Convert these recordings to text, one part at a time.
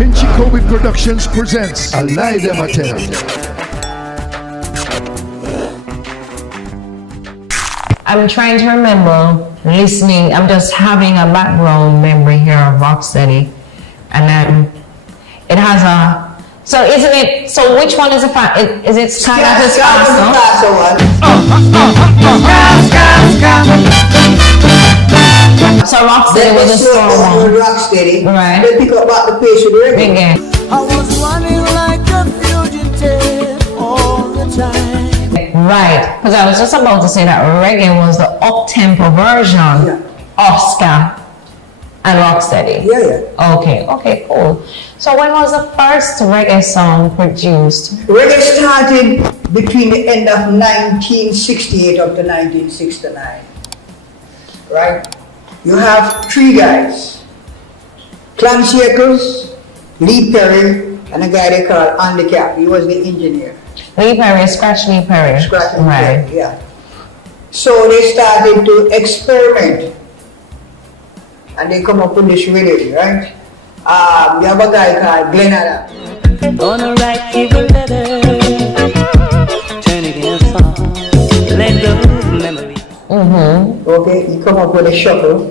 Pinchy Kobe Productions presents A Lie Them a Tell. I'm trying to remember listening. I'm just having a background memory here of Rocksteady, and then it has a. So isn't it? So which one is it? Is it Sky that is faster? So Rocksteady was a strong one. Rocksteady. Right. They pick up back the pace with Reggae. Reggae. I was running like a fugitive all the time. Right, because I was just about to say that reggae was the up-tempo version of ska and Rocksteady. Yeah. Okay, cool. So when was the first reggae song produced? Reggae started between the end of 1968 up to 1969. Right? You have three guys. Clancy Eccles, Lee Perry, and a guy they call Andy Cap. He was the engineer. Lee Perry, Scratch Lee Perry. Scratch Lee right. Perry, yeah. So they started to experiment. And they come up with this rhythm, right? You have a guy called Glenn Adams. Gonna write you a letter, turn it in a song, let go memories. Okay, he come up with a shuffle.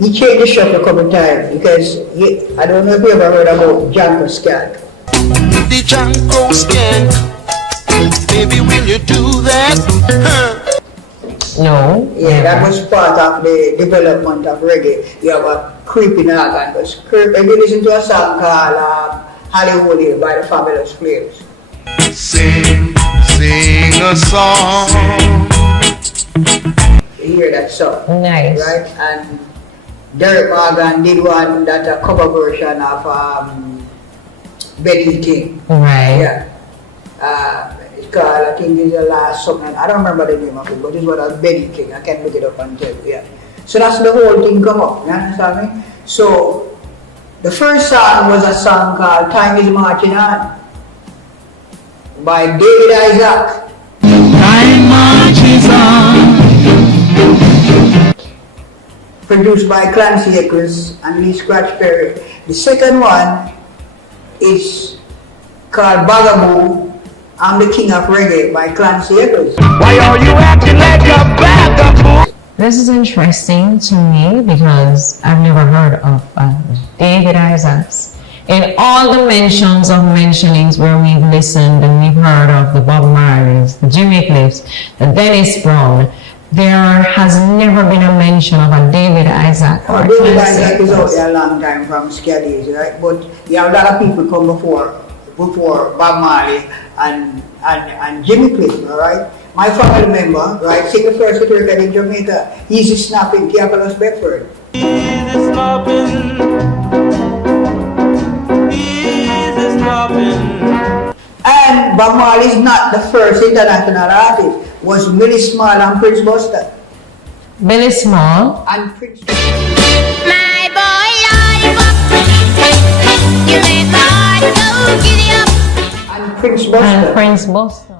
He changed the shuffle a couple times because I don't know if you ever heard about Janko Skank. The Janko Skank. Baby, will you do that? No. Yeah, that was part of the development of reggae. You have a creeping organ. If you listen to a song called Hollywood Hill by the Fabulous Flames. Sing a song. You hear that song. Nice. Right? And Derek Morgan did one that a cover version of Benny King. Right. Yeah. It's called, I think it's the last song. I don't remember the name of it, but it's what a Benny King. I can look it up and tell you. Yeah. So that's the whole thing come up. You understand me? So the first song was a song called Time Is Marching On by David Isaac. Time marches on. Produced by Clancy Eccles and Lee Scratch Perry. The second one is called Bagaboo, I'm the King of Reggae by Clancy Eccles. Why are you acting like a bagaboo? This is interesting to me because I've never heard of David Isaacs. In all the mentions of mentionings where we've listened and we've heard of the Bob Marleys, the Jimmy Cliffs, the Dennis Brown, there has never been a mention of a David Isaac. David Isaac is out there a long time from Scadies, right? But you have a lot of people come before Bob Marley and Jimmy Cliff, all right? My family member, right, sing the first record in Jamaica, Easy Snapping, Theophilus Bedford. Easy snapping. And Bob Marley is not the first international artist. Was Billy Small and Prince Buster. Billy Small. And Prince My boy, lollipop, you make my heart go giddy up. and Prince Buster. And Prince Buster.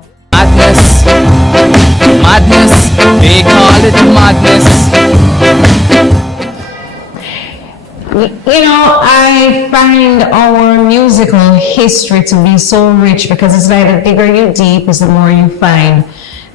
Madness, they call it madness. You know, I find our musical history to be so rich because it's like the bigger you deep is the more you find.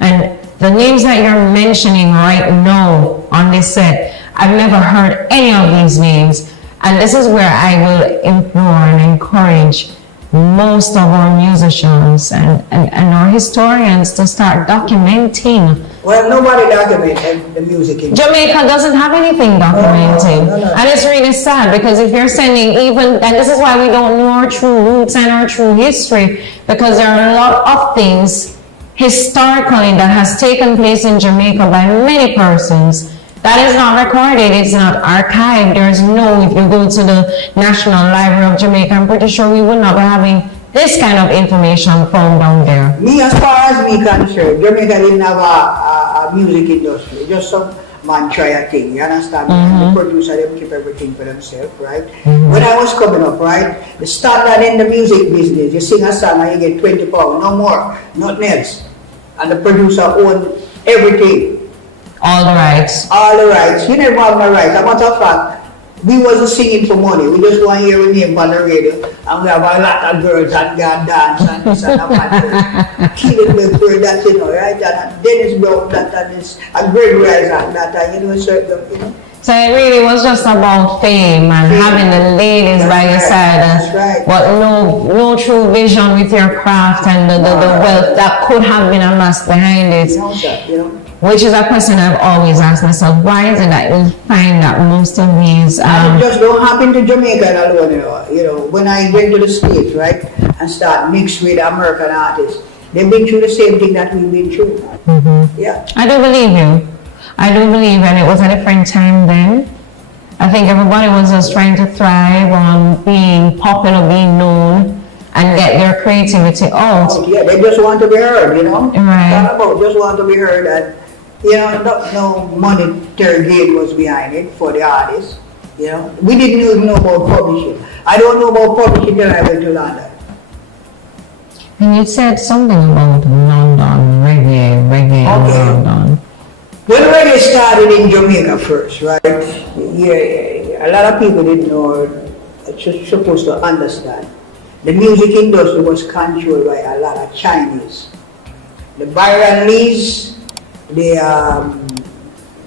And the names that you're mentioning right now on this set, I've never heard any of these names. And this is where I will implore and encourage most of our musicians and our historians to start documenting. Well, nobody documented the music in Jamaica doesn't have anything documenting. No. And it's really sad because if you're sending and this is why we don't know our true roots and our true history, because there are a lot of things historically that has taken place in Jamaica by many persons that is not recorded, it's not archived. There's if you go to the National Library of Jamaica, I'm pretty sure we would not be having this kind of information found down there. Me, as far as me concerned, Jamaica didn't have a music industry, just some man try a thing, you understand? The producer, them keep everything for themselves, right? When I was coming up, right, the standard in the music business, you sing a song and you get 20 pounds, no more, nothing else. And the producer owned everything. All the rights. All the rights. You never have my rights. As a matter of fact, we wasn't singing for money. We just want to hear our name on the radio, and we have a lot of girls and go dance and this and that. Killing me for that, you know, right? And Dennis Brown, that and this, and Greg Rice and that, and you know, certain. So it really was just about fame and having the ladies by your side. That's right. But no true vision with your craft and the wealth that could have been amassed behind it. You know, sir, you know. Which is a question I've always asked myself. Why is it that you find that most of these... And it just don't happen to Jamaica alone, you know. When I went to the States, right, and start mixed with American artists, they've been through the same thing that we've been through. Mm-hmm. Yeah. I do believe you. I do believe, and it was a different time then. I think everybody was just trying to thrive on being popular, being known, and get their creativity out. Yeah, they just want to be heard, you know. Right. Talk about just want to be heard, and you know, no monetary gain was behind it for the artists. You know, we didn't even know about publishing. I don't know about publishing till I went to London. And you said something about London, reggae in London. When reggae started in Jamaica first, right? Yeah, a lot of people didn't know, supposed to understand. The music industry was controlled by a lot of Chinese. The Byron Lees, the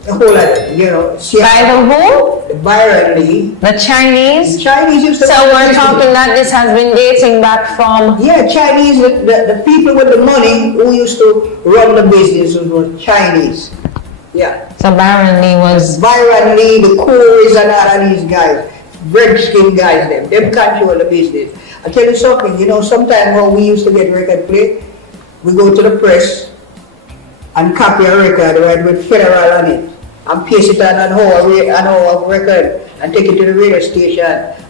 whole of them, you know. By the who? The Byron Lee. The Chinese? The Chinese used to... So we're talking that this has been dating back from... Yeah, Chinese, the people with the money who used to run the business were Chinese. Yeah. So Byron Lee was... Byron Lee, the Corys and all of these guys, red skin guys, them control the business. I tell you something, you know, sometimes when we used to get record play, we go to the press and copy a record, right, with Federal on it, and paste it on an hour record, and take it to the radio station,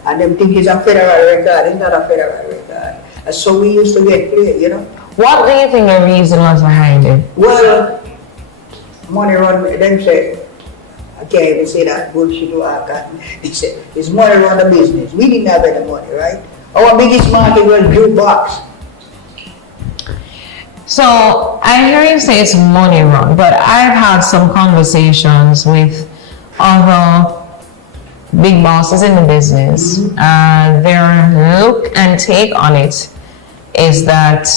and them think it's a Federal record. It's not a Federal record. And so we used to get play, you know. What do you think the reason was behind it? Well, money run, them say, I can't even say that bullshit to our country. They say, it's money run the business. We didn't have any money, right? Our biggest market was jukebox. So I hear you say it's money run, but I've had some conversations with other big bosses in the business. Their look and take on it is that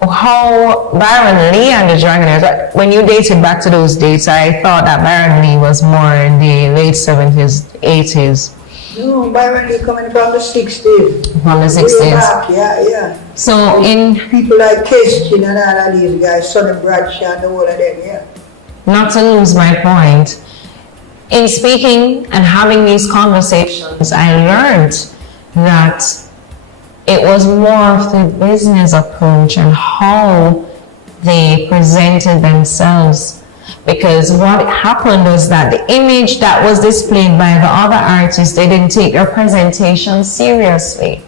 how Byron Lee and the Dragonaires, when you dated back to those dates, I thought that Byron Lee was more in the late 70s, 80s. No, Byron Lee coming from the 60s. From the 60s. Back, yeah. So in... People like Kestin and all of these guys, Sonny Bradshaw and all of them, yeah. Not to lose my point, in speaking and having these conversations, I learned that it was more of the business approach and how they presented themselves. Because what happened was that the image that was displayed by the other artists, they didn't take their presentation seriously.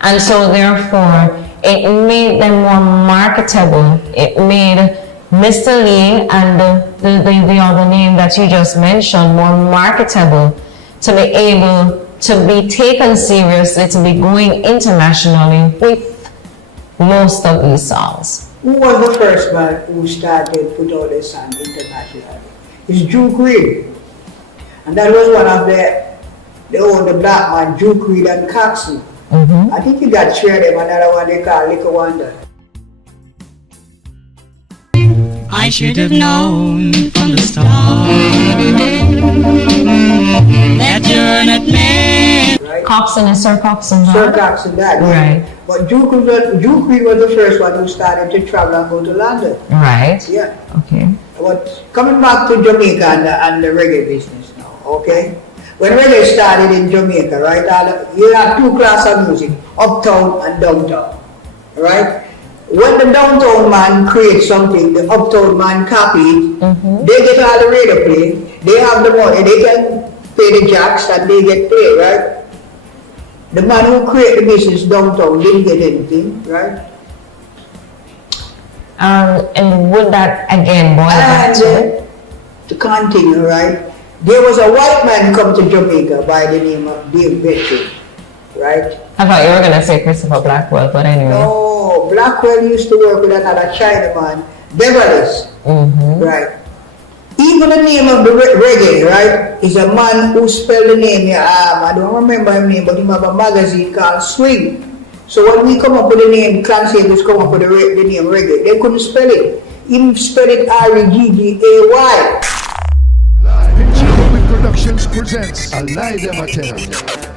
And so therefore, it made them more marketable. It made Mr. Lee and the other name that you just mentioned more marketable to be able to be taken seriously, to be going internationally with most of these songs. Who was the first man who started put out a song internationally? It's Duke Reid. And that was one of the black man, Duke Reid and Coxsone. I think you got three of them, another one they call Liquor Wonder. I should have known from the start that you're not meant. Right? Coxsone is Sir Coxsone, Sir Coxsone died. Right. But Duke Reid was the first one who started to travel and go to London. Right. Yeah. Okay. But coming back to Jamaica and the reggae business now, okay? When reggae started in Jamaica, right, you have two classes of music, uptown and downtown, right? When the downtown man creates something, the uptown man copy it, they get all the radio play, they have the money, they can pay the jacks and they get paid, right? The man who created the business downtown didn't get anything, right? And would that again boil back to continue, right? There was a white man come to Jamaica by the name of Dave Vetri, right? I thought you were going to say Christopher Blackwell, but anyway. No, Blackwell used to work with another Chinaman, Beverly's, right? Even the name of the reggae, right, is a man who spelled the name, I don't remember his name, but he have a magazine called Swing. So when we come up with the name, translators come up with the name reggae, they couldn't spell it. He spelled it R-E-G-G-A-Y. Picture Public Productions presents A Lie Them a Tell.